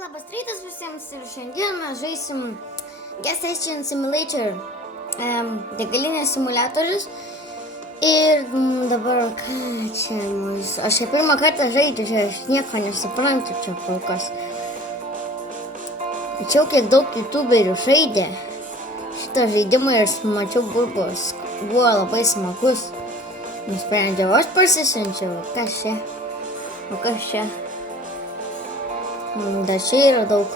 Labas rytas visiems ir šiandien mes žaisim Gas Station Simulator, degalinės simuliatorius. Ir dabar ką čia mūsų, aš čia pirmą kartą žaidžiu, čia aš nieko nesuprantu čia kol kas. Tačiau kiek daug youtuberių žaidė šitą žaidimą ir mačiau burbos, buvo labai smagus. Nusprendžiau, aš pasisinčiau, kas čia, o kas čia. Dar čia yra daug,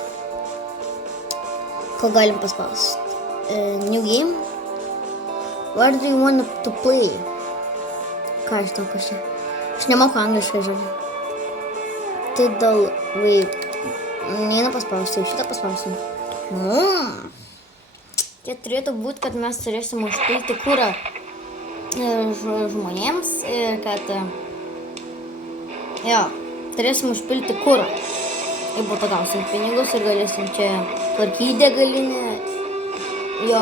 ko galim paspausti. New game. What do you want to play? Ką aš tau kas čia? Aš nemoku angliškai žodžiu. Tidal wait. Neina paspausti, jau šitą paspausim. Čia turėtų būti, kad mes turėsim užpilti kurą žmonėms ir kad turėsim užpilti kurą. Ir po to gausim pinigus ir galėsim čia tvarkyti degalinę. Jo,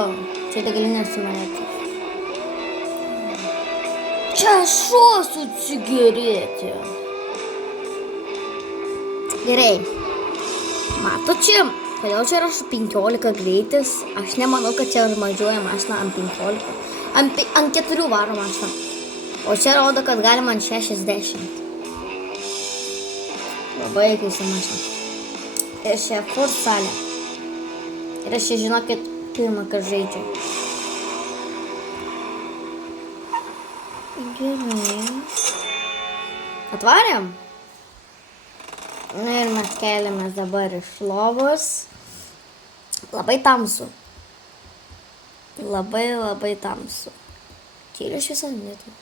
čia degalinė simuliatorius. Čia šuo su cigaretė. Gerai. Matot čia, kodėl čia rašo 15 greitis? Aš nemanau, kad čia važiuoja mašina ant 15. Ant 4 varo mašina. O čia rodo, kad galima ant 60. Labai keista mašina. Ir čia kur salė. Ir aš čia, žinokit, pirmą kartą žaidžiu. Gerai. Atvarėm? Na ir mes keliamės dabar iš lovos. Labai tamsu. Labai tamsu. Čia yra šviesa, netu.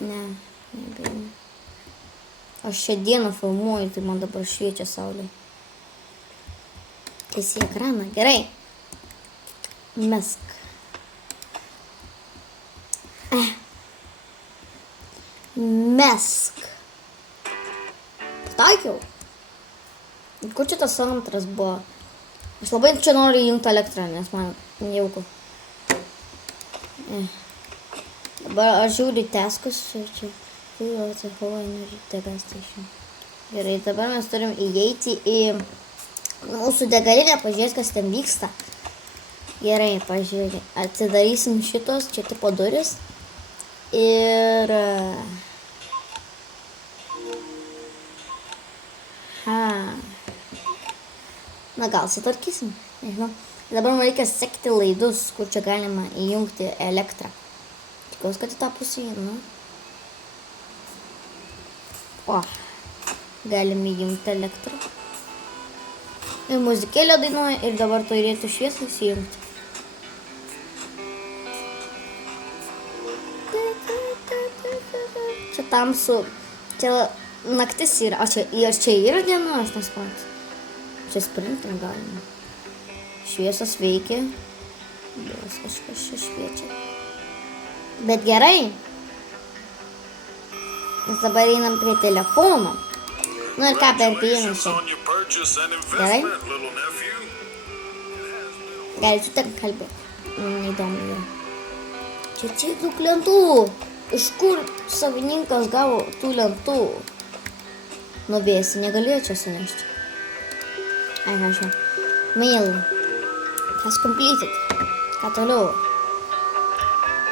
Ne, nebeina. Aš šią dieną filmuoju, tai man dabar šviečia saulė. Tiesi ekraną, gerai. Mesk. Mesk. Pataikiau. Kur čia tas antras buvo? Aš labai čia noriu įjungti elektrą, nes man nejauku. Dabar aš žiūriu teskus čia. Gerai, dabar mes turim įeiti į mūsų degalinę, pažiūrės, kas ten vyksta. Gerai, pažiūrėk. Atsidarysim šitos, čia tipo duris. Ir... Na gal sutvarkysim, nežinau. Dabar man reikia sekti laidus, kur čia galima įjungti elektrą. Tikiuosi, kad į tą pusę įeinu. O, galim įjungti elektrą. Ir muzikėlė dainuoja ir dabar turėtų šviesą įsijungti. Čia tamsu, čia naktis yra, ar čia yra diena, aš nesuprantu. Čia sprinti galima. Šviesos veikia. Vis kažkas čia šviečia. Bet gerai. Mes dabar einam prie telefono. Nu ir ką per pieną čia? Gerai? Gerai, čia tik kalbėti. Neįdomu yra. Čia tiek daug lentų. Iš kur savininkas gavo tų lentų? Nubėsi, negalėjo čia sunešti. Ai, aš žinau. Mail. Kas completed? Ką toliau?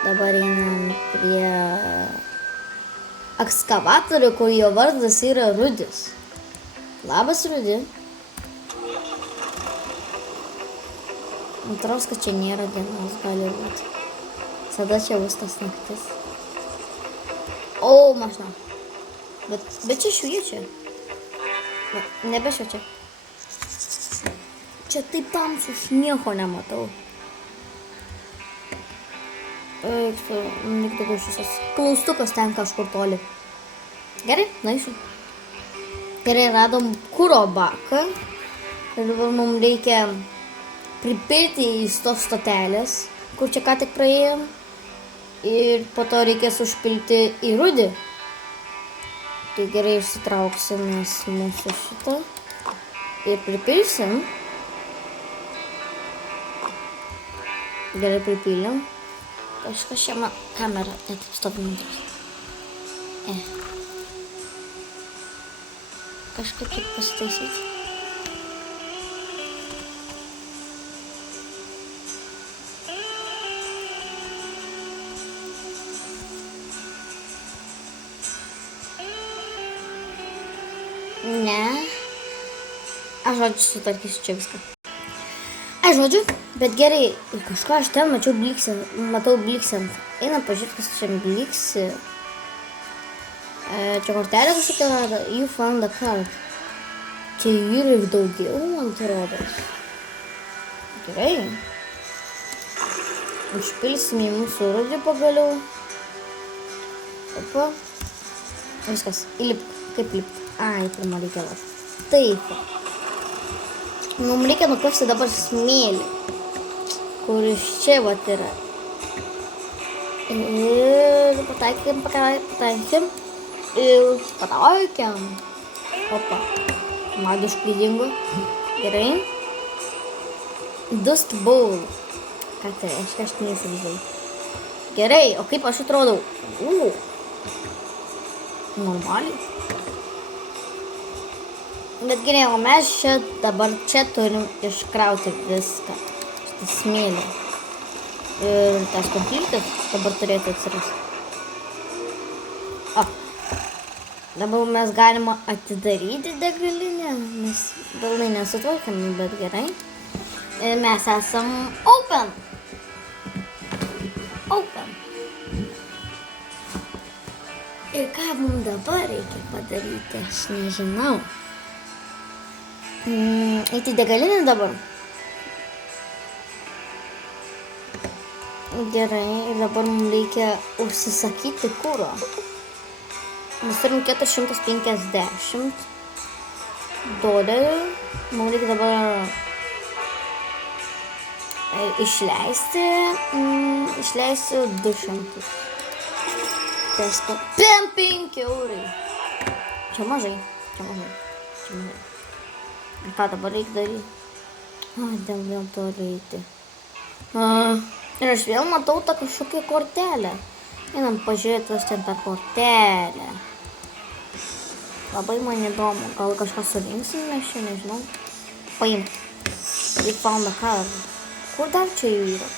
Dabar einam prie ekskavatorių, kur jo vardas yra Rudis. Labas, Rudi. Atrodo, kad čia nėra dienos, gali būti. Tada čia bus tas naktis. O, mašina. Bet čia šviečia. Nebešviečia. Čia taip tamsu, aš nieko nematau. Eik, šis klaustukas ten kažkur toli. Gerai, naisiu. Gerai, radom kuro baką. Ir dabar mums reikia pripilti į tos stotelės, kur čia ką tik praėjom. Ir po to reikės užpilti į Rudį. Tai gerai išsitrauksim mes mūsų šitą. Ir pripilsim. Gerai pripilėm. Kažkas čia man kamera, net stovi mintis. Kažkaip pasitaisyti. Aš žodžiu sutarkysiu čia viską. Aš žodžiu, bet gerai, kažką aš ten matau bliksint. Einam pažiūrėti, kas čia bliksi. Čia kortelė kažkokia rada. You found the card. Čia yra ir daugiau, man atrodo. Gerai. Užpilsim į mūsų rūdį pagaliau. Opa. Viskas. Įlipk. Kaip lipti? Ai, pirmą reikia lašti. Taip. Mums reikia nukasti dabar smėlį, kuris čia vat yra. Ir pataikėm. Ir pataikėm. Opa. Magiškai dingo. Gerai. Dust bowl. Ką tai reiškia, aš neįsivaizduoju. Gerai, o kaip aš atrodau? Normaliai. Bet gerai, o mes dabar čia turim iškrauti viską. Šitą smėlį. Ir tas kompletas dabar turėtų atsirasti. Dabar mes galima atidaryti degalinę. Mes pilnai nesutvarkėm, bet gerai. Ir mes esam open. Ir ką mums dabar reikia padaryti, aš nežinau. Eiti degalinę dabar. Gerai, ir dabar mums reikia užsisakyti kuro. Mes turim $450. Mums reikia dabar išleisti 200. Tai 5 eurai. Čia mažai. Ką dabar reikia daryti? Dėl to reikia. Ir aš vėl matau tą kažkokią kortelę. Einam pažiūrėti, kas ten per kortelę. Labai man įdomu. Gal kažką surinksim, aš čia nežinau. Paimk. You found the card. Kur dar čia jų yra?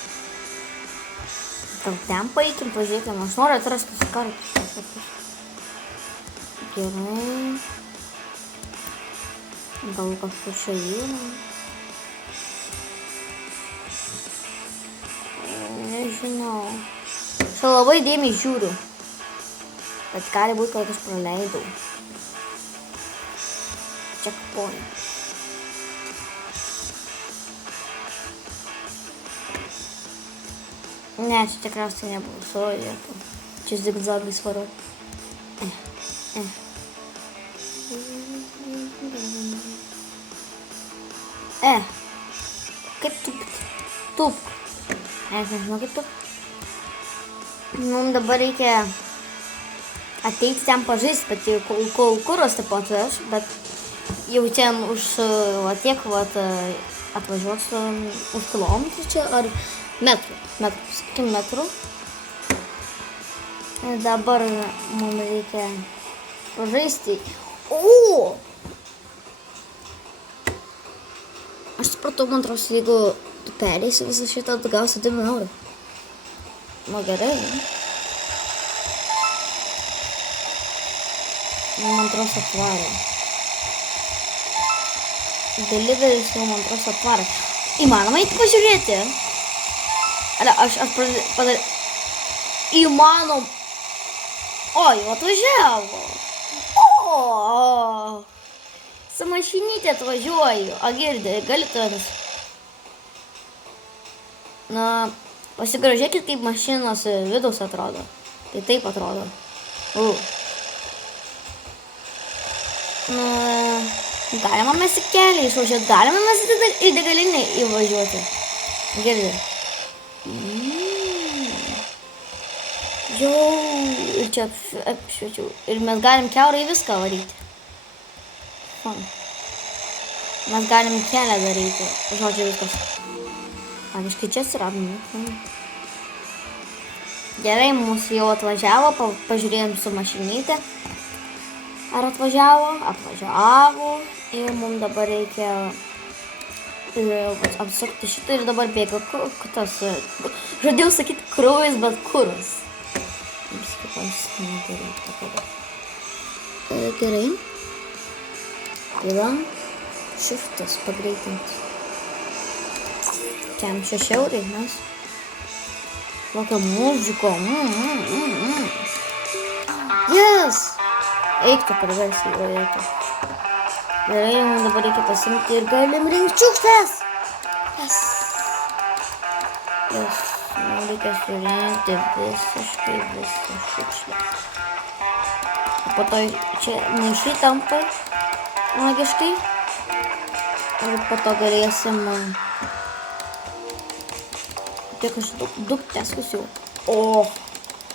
Gal ten paeikim, pažiūrėkim. Aš noriu atrasti tas kartas. Gerai. Gal kažkur čia yra. Nežinau. Čia labai dėmiai žiūriu. Bet gali būti, kad aš praleidau. Checkpoint. Ne, čia tikriausiai nebuvo savo vietą. Čia zigzagais varau. Kaip tupk. Nežinau kaip tupk. Mums dabar reikia ateiti ten pažaisti, bet jau kol kuros taip atveš, bet jau ten už tiek atvažiuos už kilometrų čia, ar metrų. Ir dabar mums reikia pažaisti. Aš supratau, man atrodo, jeigu tu pereisi visą šitą, tu gausi 2 eurų. Nu gerai. Man atrodo, atvarė. Deliveris jau man atrodo atvarė. Įmanoma eiti pažiūrėti? Aš padariau. Įmanom. Jau atvažiavo. Su mašinytė atvažiuoju. Girdi, gali tuodas. Pasigražėkit, kaip mašinos vidus atrodo. Tai taip atrodo. Galima mes į kelią išvažiuoti. Galima mes į degalinę įvažiuoti. Girdi. Ir čia apšviečiau. Ir mes galim kiaurai viską varyti. Mes galim kelią daryti. Žodžiu, viskas. Pavyzdžiui, čia atsiradom. Gerai, mūsų jau atvažiavo. Pažiūrėjom su mašinytė. Ar atvažiavo? Atvažiavo. Ir mums dabar reikia apsukti šitą ir dabar bėga tas. Žadėjau sakyti kraujas, bet kuras. Gerai. Pila. Šiftas pagreitinti. Kem 6 eurai, mes. Kokia muzika. Yes! Eik tu perversi, o eik. Gerai, mums dabar reikia pasimti ir galim rinkti šiukšles. Yes. Yes. Man reikia surinkti visiškai visą šiukšlę. Po to čia maišai tampa magiškai. Ir po to galėsim tiek aš daug teskus jau. O,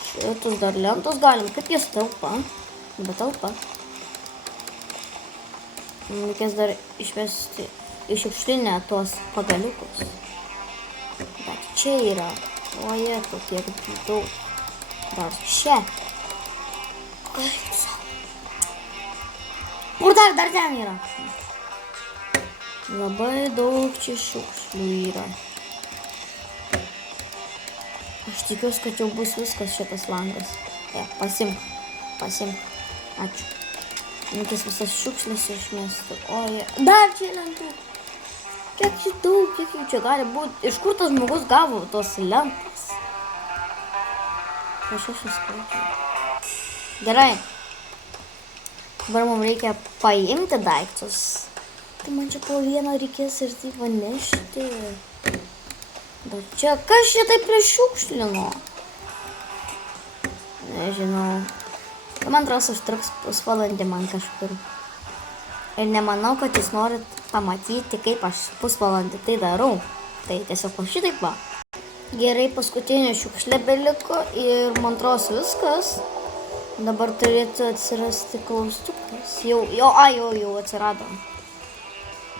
šitus dar lentos galim. Kaip jas talpa? Betalpa. Reikės dar išvesti iš šiukšlinę tuos pagaliukus. Bet čia yra. Oje, kokie daug. Dar čia. Kur dar ten yra? Labai daug čia šiukšlių yra. Aš tikiuosi, kad jau bus viskas šitas langas. Pasimk. Ačiū. Reikės visas šiukšlės išmesti. Oje. Dar čia lentų. Kiek čia daug, kiek jų čia gali būti. Iš kur tas žmogus gavo tos lentas? Aš išskaičiau. Gerai. Dabar mums reikia paimti daiktus. Tai man čia po vieną reikės ir taip vanešti. Bet čia, kas čia taip prišiukšlino? Nežinau. Tai man atrodo, užtruks pusvalandį man kažkur. Ir nemanau, kad jūs norit pamatyti, kaip aš pusvalandį tai darau. Tai tiesiog po šitaip va. Gerai, paskutinė šiukšlė beliko ir man atrodo viskas. Dabar turėtų atsirasti klaustukas. Jau atsirado.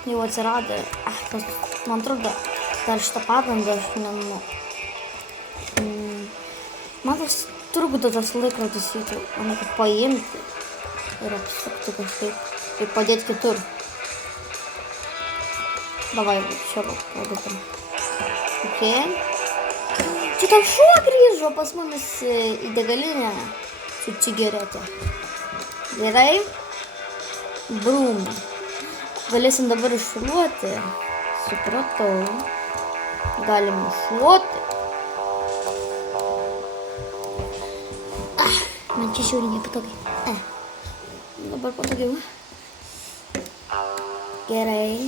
Jau atsirado. Man atrodo, dar šitą padangą aš nemanau. Man tas trukdo tas laikrodis jį, man reikia paimti ir apsukti kažkaip. Ir padėti kitur. Davai, čia padarom. Ok. Čia tas šuo grįžo pas mumis į degalinę su cigaretė. Gerai. Brum. Galėsim dabar iššluoti. Supratau. Galim iššluoti. Man čia žiūri nepatogiai. Dabar patogiau. Gerai.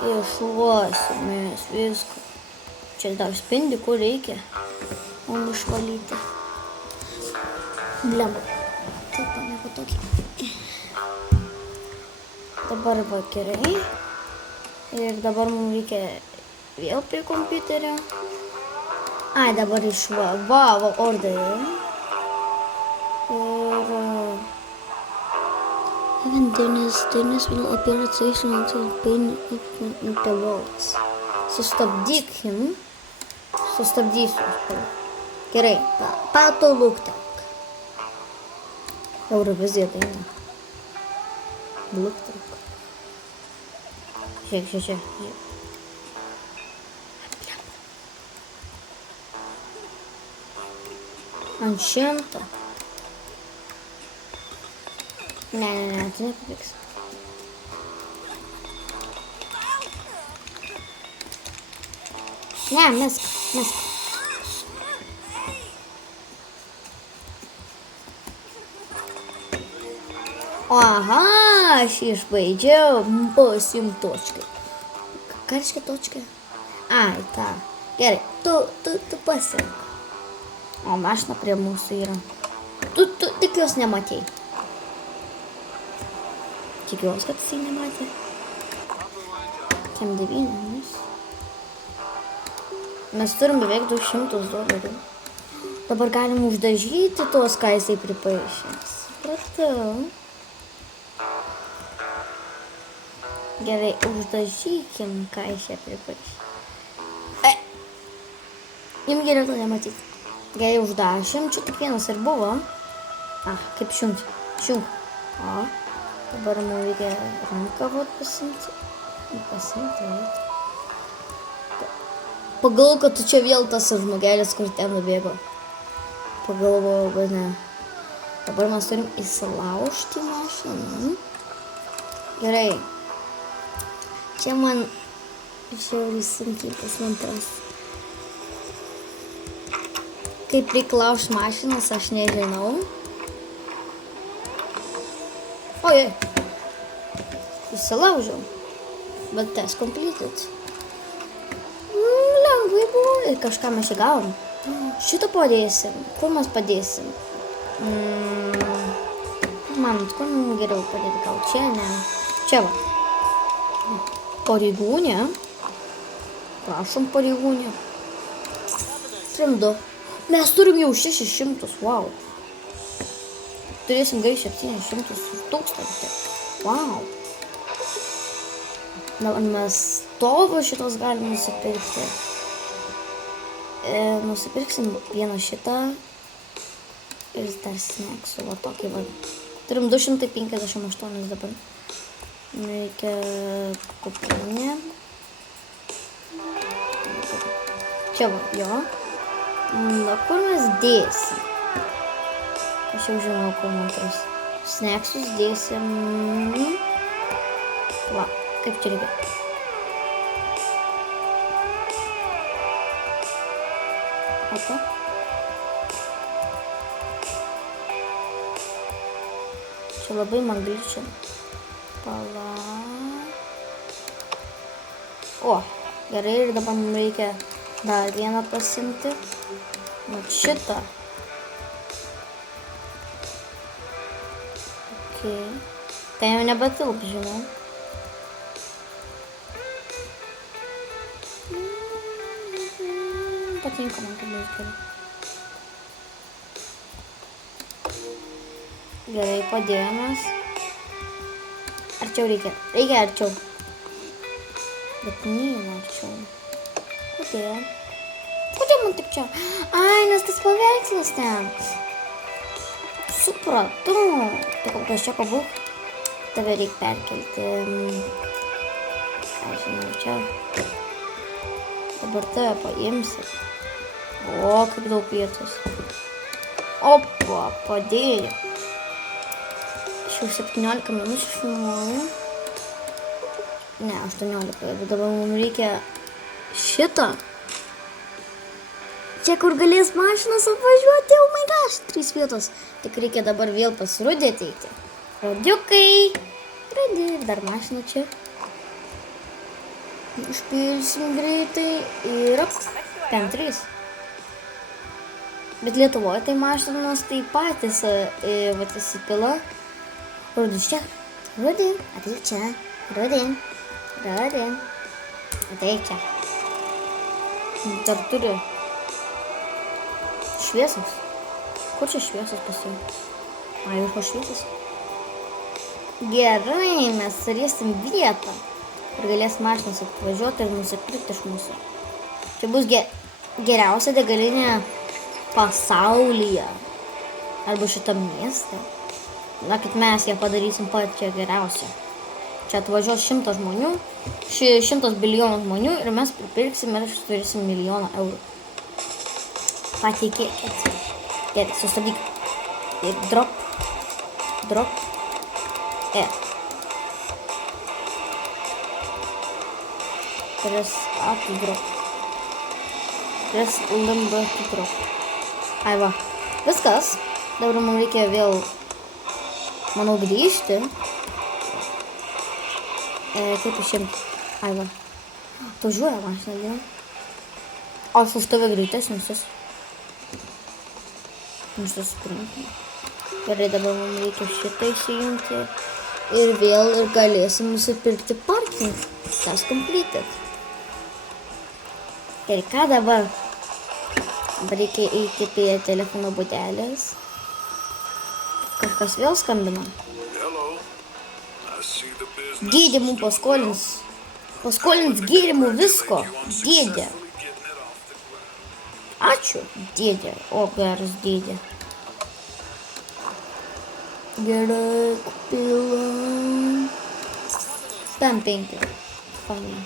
Iššluosimės viską. Čia dar spindi, kur reikia. Mum išvalyti. Blemba. Taip, nepatogiai. Dabar va gerai. Ir dabar mums reikia vėl prie kompiuterio. Ai, dabar išvavo orderį. Ir... Even Dennis will appear at station until pain intervals. Sustabdykim. Sustabdysiu. Gerai, pato luktelk. Eurovizija daina. Luktelk. Žiūrėk. Ant 100. Ne, tai nepavyks. Ne, mesk. Aha, aš išbaidžiau. Pasim točkai. Ką reiškia točkai? Ai, ta. Gerai, tu pasink. O mašina prie mūsų yra. Tu tik jos nematei. Tikiuosi, kad jisai nematė. Kem 9. Mes turim beveik $200. Dabar galim uždažyti tos, ką jisai pripaišė. Supratau. Gerai, uždažykim, ką jis čia pripaišė. Jums geriau to nematyti. Gerai, uždažym. Čia tik vienas ir buvo. Kaip šunk. O. Dabar mums reikia ranką pasimti. Pagalvoju, kad tu čia vėl tas žmogelis, kur ten nubėgo. Pagalvoju, bet ne. Dabar mes turim įsilaužti mašiną. Gerai. Čia man žiauriai sunkiai tas mantras. Kaip priklauš mašinas, aš nežinau. Ojei. Įsilaužiau. Bet test completed. Lengvai buvo ir kažką mes čia gavom. Šitą padėsim. Kur mes padėsim? Manot, kur geriau padėti? Gal čia, ne? Čia va. Pareigūnė. Prašom pareigūnė. Trim 2. Mes turim jau 600. Wow. Turėsim gai 700 tūkstantį. Wow. Dabar mes stovo šitos galim nusipirkti. Nusipirksim vieną šitą. Ir dar sneksų, va tokį va. Turim 258 dabar. Reikia kuprinė. Čia va, jo. Na, kur mes dėsim? Aš jau žinau, kur man tris. Sneksus dėsim. Va, kaip čia reikia. Opa. Čia labai man gličia. Pala. O, gerai, ir dabar mums reikia dar vieną pasimti. Vat šitą. Okay. Tai jau nebetilp, žinau. Patinka man, kad bus gerai. Gerai, padėjomės. Arčiau reikia. Reikia arčiau. Bet neina arčiau. Kodėl? Kodėl man tik čia? Ai, nes tas paveikslas ten. Supratau. Tai kokios čia pabūk. Tave reikia perkelti. Ką žinau, čia. Dabar tave paimsi. O, kaip daug vietos. Opa, padėjo. Aš jau 17 minučių filmuoju. Ne, 18. Bet dabar mums reikia šitą. Čia, kur galės mašinas apvažiuoti, oh my gosh, 3 vietos. Tik reikia dabar vėl pas Rudį ateiti. Rudiukai. Rudį, ir dar mašina čia. Išpilsim greitai ir ten 3. Bet Lietuvoje tai mašinos tai patys vat įsipila. Rudis čia. Rudį, ateik čia. Rudį. Rudį. Ateik čia. Dar turi šviesas. Kur čia šviesas pasiimti? Ai, jau po šviesas. Gerai, mes surėsim vietą, kur galės mašinas atvažiuoti ir nusipirkti iš mūsų. Čia bus geriausia degalinė pasaulyje. Arba šitam mieste. Na, kad mes ją padarysim pačią geriausią. Čia atvažiuos 100 žmonių, 100 bilijonų žmonių ir mes pripirksim ir turėsim milijoną eurų. Patikėkit. Gerai, sustabdyk. Ir drop. Drop. Press A to drop. Press LMB to drop. Ai va. Viskas. Dabar mums reikia vėl, manau, grįžti. Kaip išimti? Ai va. Važiuoja mašina, jau. Aš už tave greitesnis jis. Šitas sprinti. Gerai, dabar mums reikia šitą įsijungti. Ir vėl galėsim nusipirkti parking. Tas completed. Ir ką dabar? Reikia eiti prie telefono būdelės. Kažkas vėl skambina. Dėdė mums paskolins. Paskolins gėrimų visko. Dėdė. Ačiū, dėdė. O, geras dėdė. Gerai, kupila. Tam 5. Fajn.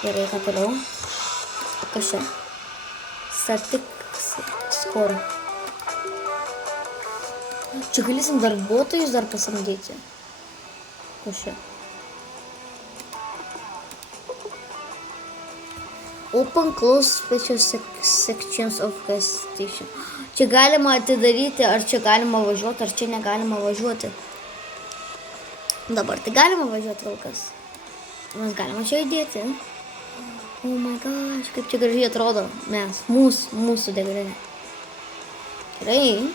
Gerai, ką toliau? Kas čia? Statik skoro. Čia galėsim darbuotojus dar pasamdyti. Kas čia? Open close special sections of gas station. Čia galima atidaryti, ar čia galima važiuoti, ar čia negalima važiuoti. Dabar tai galima važiuoti kol kas. Mes galima čia įdėti. Oh my gosh, kaip čia gražiai atrodo. Mes, mūsų degalinė. Gerai.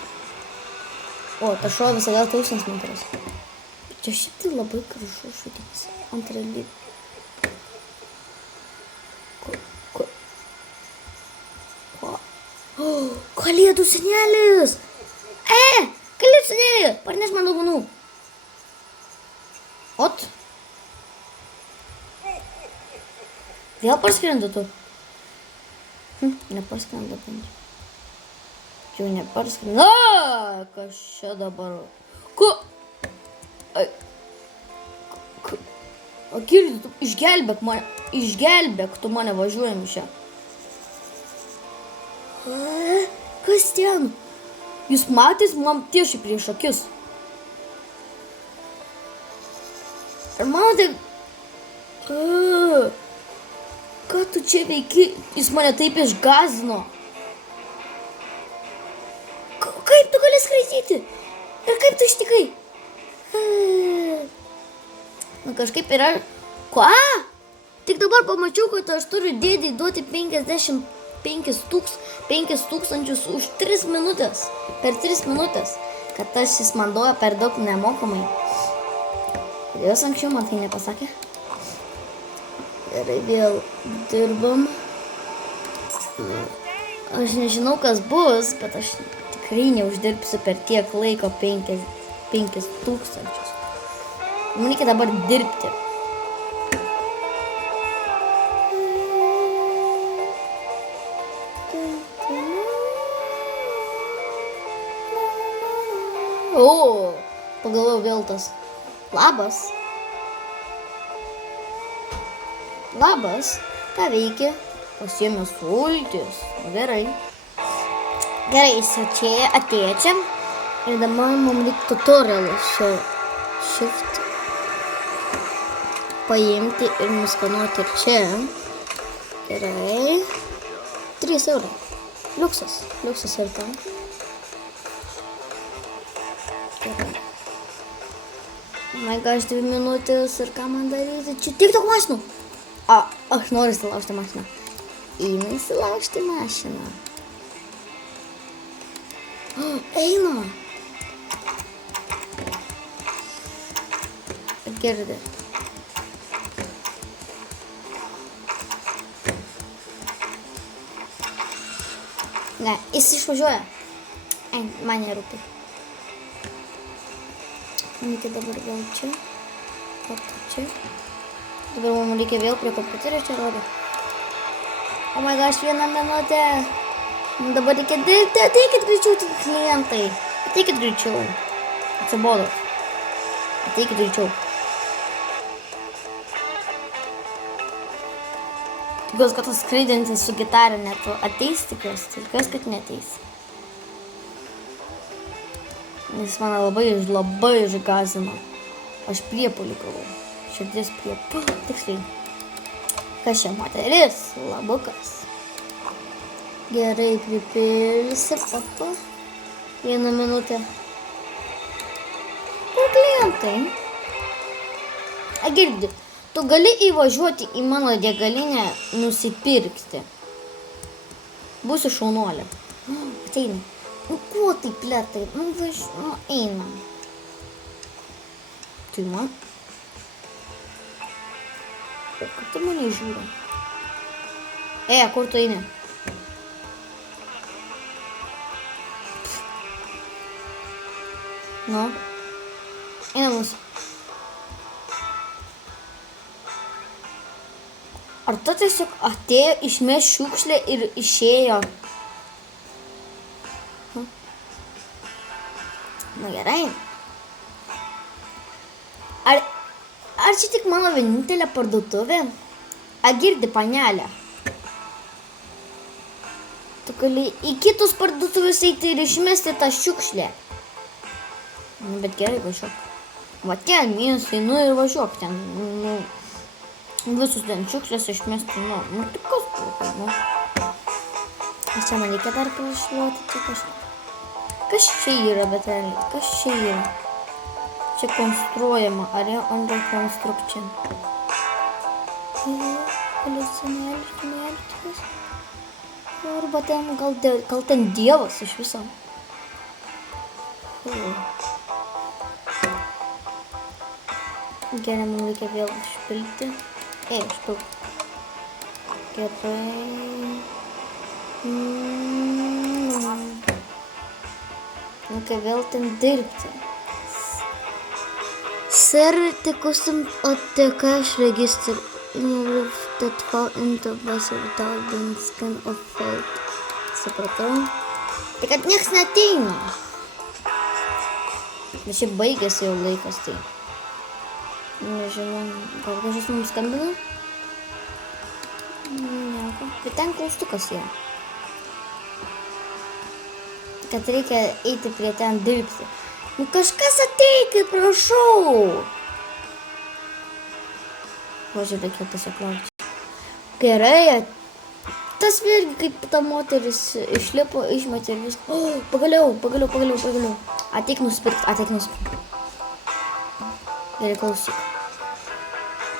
O, ta šuo visada 1000 metrus. Čia šitai labai gražu šūdys. Ant realybė. Kalėdų senelis! Kalėdų senelis! Parneš man dovanų. Ot. Vėl parskrenda tu. Neparskrenda. Jau neparskrenda. Kas čia dabar? Girdi, tu išgelbėk mane. Išgelbėk, tu mane važiuojam čia. Kas ten? Jūs matys man tiešiai prieš akis. Ar manote... Ką tu čia veiki? Jis mane taip išgąsdino. Kaip tu gali skraidyti? Ir kaip tu ištikai? Na kažkaip yra... Ką? Tik dabar pamačiau, kad aš turiu dėdį duoti 5,000 už 3 minutės. Per 3 minutės. Kad jis man duoja per daug nemokamai. Ir jos anksčiau man tai nepasakė. Gerai, vėl dirbam. Aš nežinau, kas bus, bet aš tikrai neuždirbsiu per tiek laiko 5,000. Man reikia dabar dirbti. O, pagalvojau vėl tas. Labas. Labas. Ką veikia? Pasiėmė sultis. Gerai. Gerai, čia atėjo čia. Ir dabar mums reikia tutorialą shift paimti ir nuskanuoti ir čia. Gerai. 3 eurai. Liuksas. Liuksas ir tam. My gosh, 2 minutės ir ką man daryti? Čia tiek daug mašinų. Aš noriu įsilaužti mašiną. Eina įsilaužti mašiną. Eina. Girdi. Ne, jis išvažiuoja. Man nerūpi. Reikia dabar vėl čia. Čia. Dabar mums reikia vėl prie kompiuterio čia rodyti. Oh my gosh, 1 minutė. Dabar reikia dirbti. Ateikit greičiau, tik klientai. Ateikit greičiau. Atsibodo. Ateikit greičiau. Tikiuosi, kad tas skraidintis su gitara net ateis, tikiuosi, kad neteis. Jis mane labai išgąsdino. Aš priepulį gavau. Širdies priepulį. Tiksliai. Kas čia moteris? Labukas. Gerai, pripilsi. Papa. 1 minutę. Kur klientai? Girdi, tu gali įvažiuoti į mano degalinę nusipirkti. Būsiu šaunuolė. Ateina. Nu, kuo tai plėtai? Nu, eina. Tai man. O, kaip tu mane žiūri? Kur tu eini? Nu. Eina mūsų. Ar tu tiesiog atėjo, išmės šiukšlę ir išėjo? Nu gerai. Ar čia tik mano vienintelė parduotuvė? Girdi, panelė. Tu gali į kitus parduotuvės eiti ir išmesti tą šiukšlę. Nu, bet gerai, važiuok. Va ten, minus einu ir važiuok ten. Nu, Visus ten šiukšlės išmesti, nu, tai kas buvo, nu. Čia man reikia dar prašluoti, tai kažkaip. Kas čia yra, bet realiai, kas čia yra? Čia konstruojama, ar jau under construction. Arba ten, gal ten dievas iš viso. Gerai, man reikia vėl išpilti. Išpilti. Gerai. Reikia vėl ten dirbti. Sir, the custom of the cash register that fall into vessel without being skin of fault. Supratau. Tai kad nieks neateina. Bet šiaip baigėsi jau laikas, tai. Nežinau, gal kažkas mums skambina? Nieko. Bet ten klaustukas yra. Kad reikia eiti prie ten dirbti. Nu kažkas ateikit, prašau. Važiuoju, reikia tiesiog laukti. Gerai, tas vėlgi kaip ta moteris išlipo, išmetė ir viską. O, pagaliau. Ateik nusipirkti. Gerai, klausyk.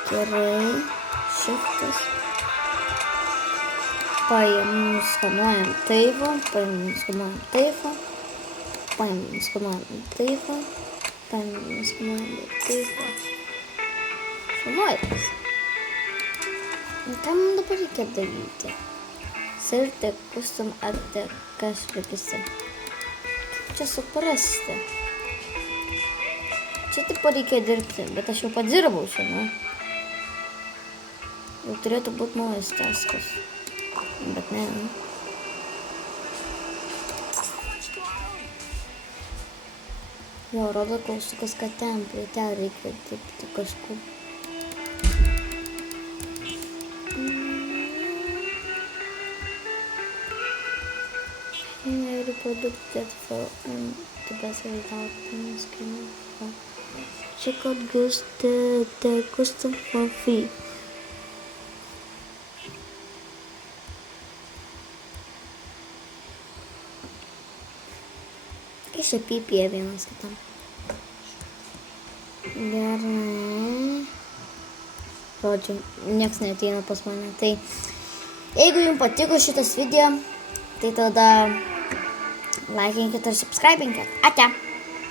Gerai, šiftas. Skanuojam taifą, skanuojam taifą. Šaunuojas. Ką man dabar reikia daryti? Sirti custom at the cash register. Čia suprasti. Čia taip reikia dirbti, bet aš jau padirbau čia, nu. Jau turėtų būti naujas taskas. Bet ne, nu. Jo, rodo klaustukas, kad ten prie ten reikia dirbti kažkur. Reproducted for the best without being screened for. Check out the custom for free. Čia pypija vienas kitam. Gerai. Žodžiu, nieks neateina pas mane. Tai jeigu jums patiko šitas video, tai tada laikinkit ir subscribinkit. Ate!